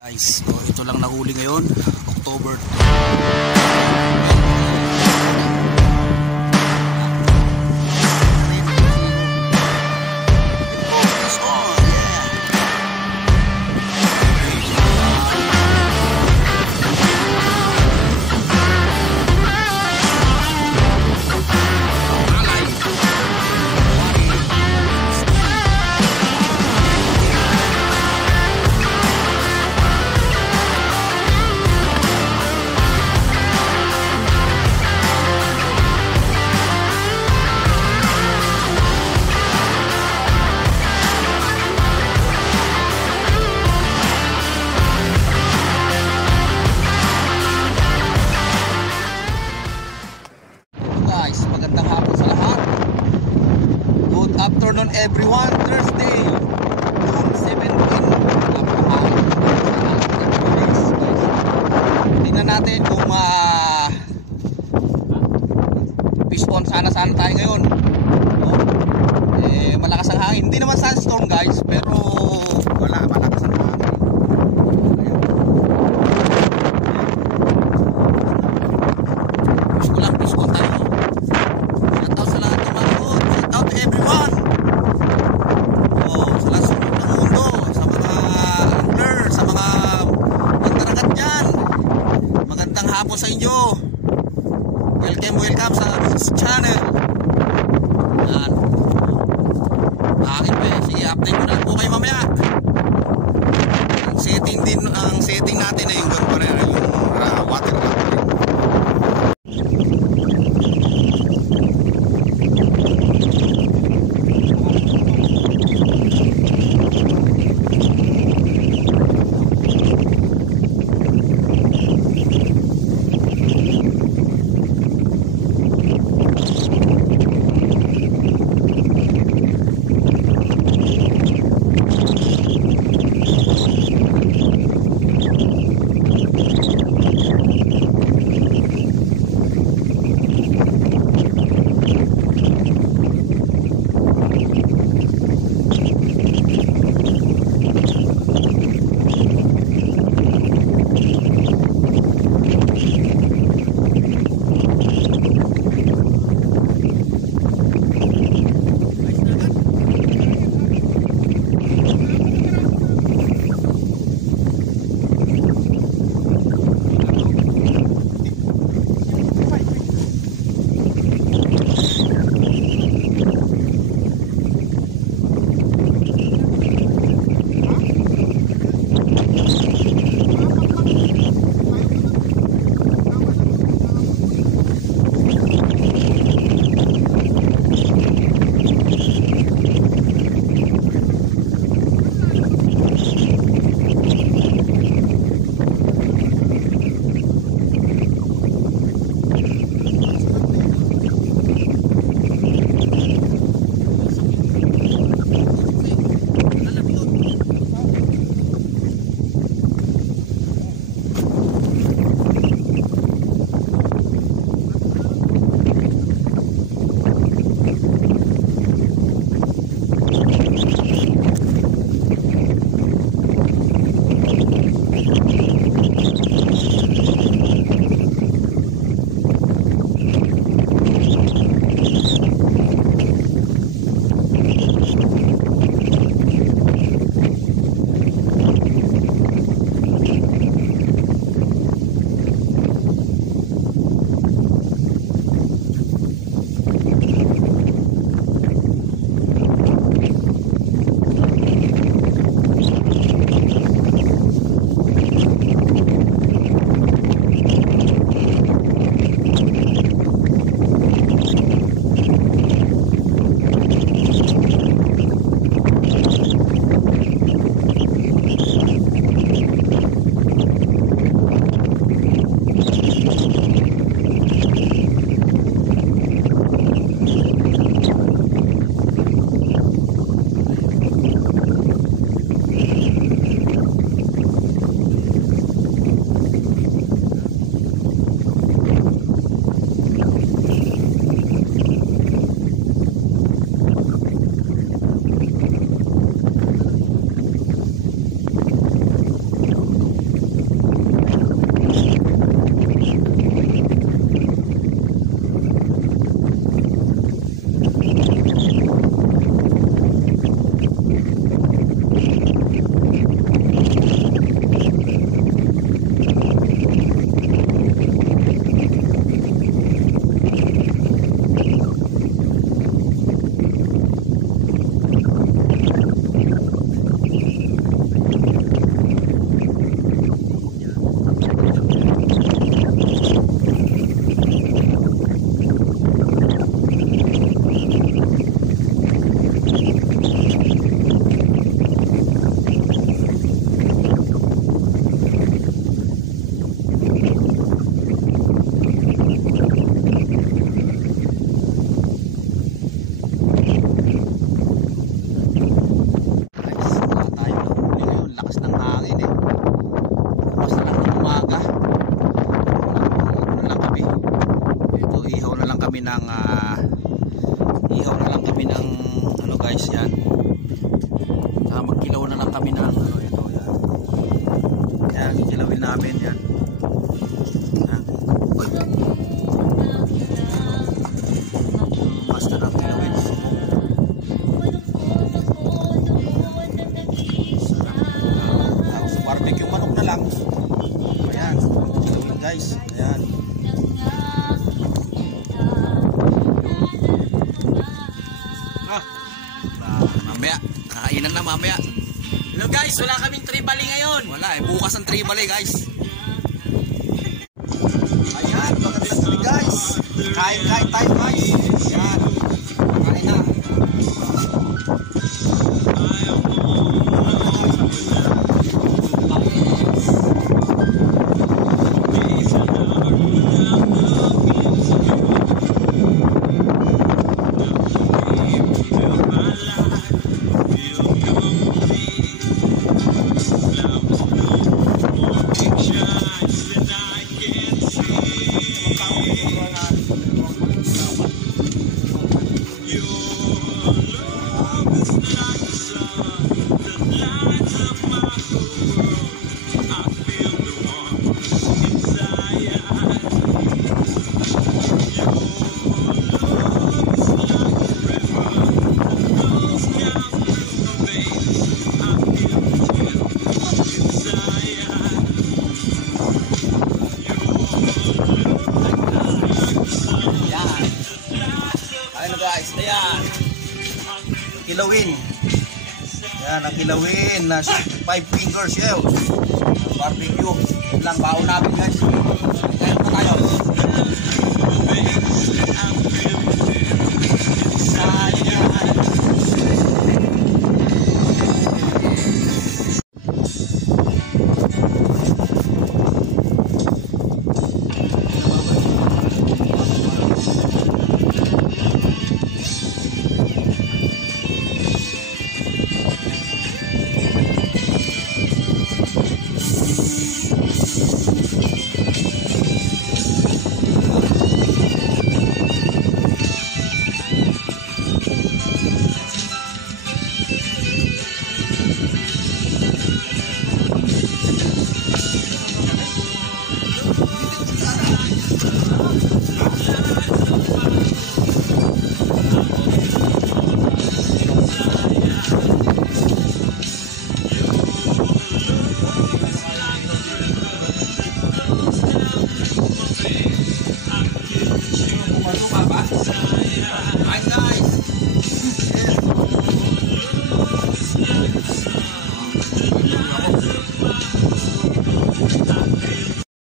Guys, so ito lang nahuli ngayon, October 2. Magandang hapon sa lahat. Good afternoon everyone. Thursday, June 17. Napakahangin. Tingnan natin kung fish on sana tayo ngayon. Malakas ang hangin. Hindi naman sandstorm guys, pero malakas ang hangin. Fish on tayo. Hapon sa inyo. Welcome sa Roots Channel. Yan. Akin pa eh. Sige, update ko na po kayo mamaya. Ang setting natin ay yung gano'n rin yung water lang. lang. Ayan, kilawin guys. Ayan. Mamaya, kainan na mamaya. Hello guys, wala kaming tribali ngayon. Wala eh, bukas ang tribal guys. Ayan, magandang gabi guys. Kain tayo guys. Ayan, kain na. Guys, ayan. Kilawin. Ayan, ang kilawin na 5 finger shells. Barbecue. Yan lang baon namin guys. Kain pa tayo.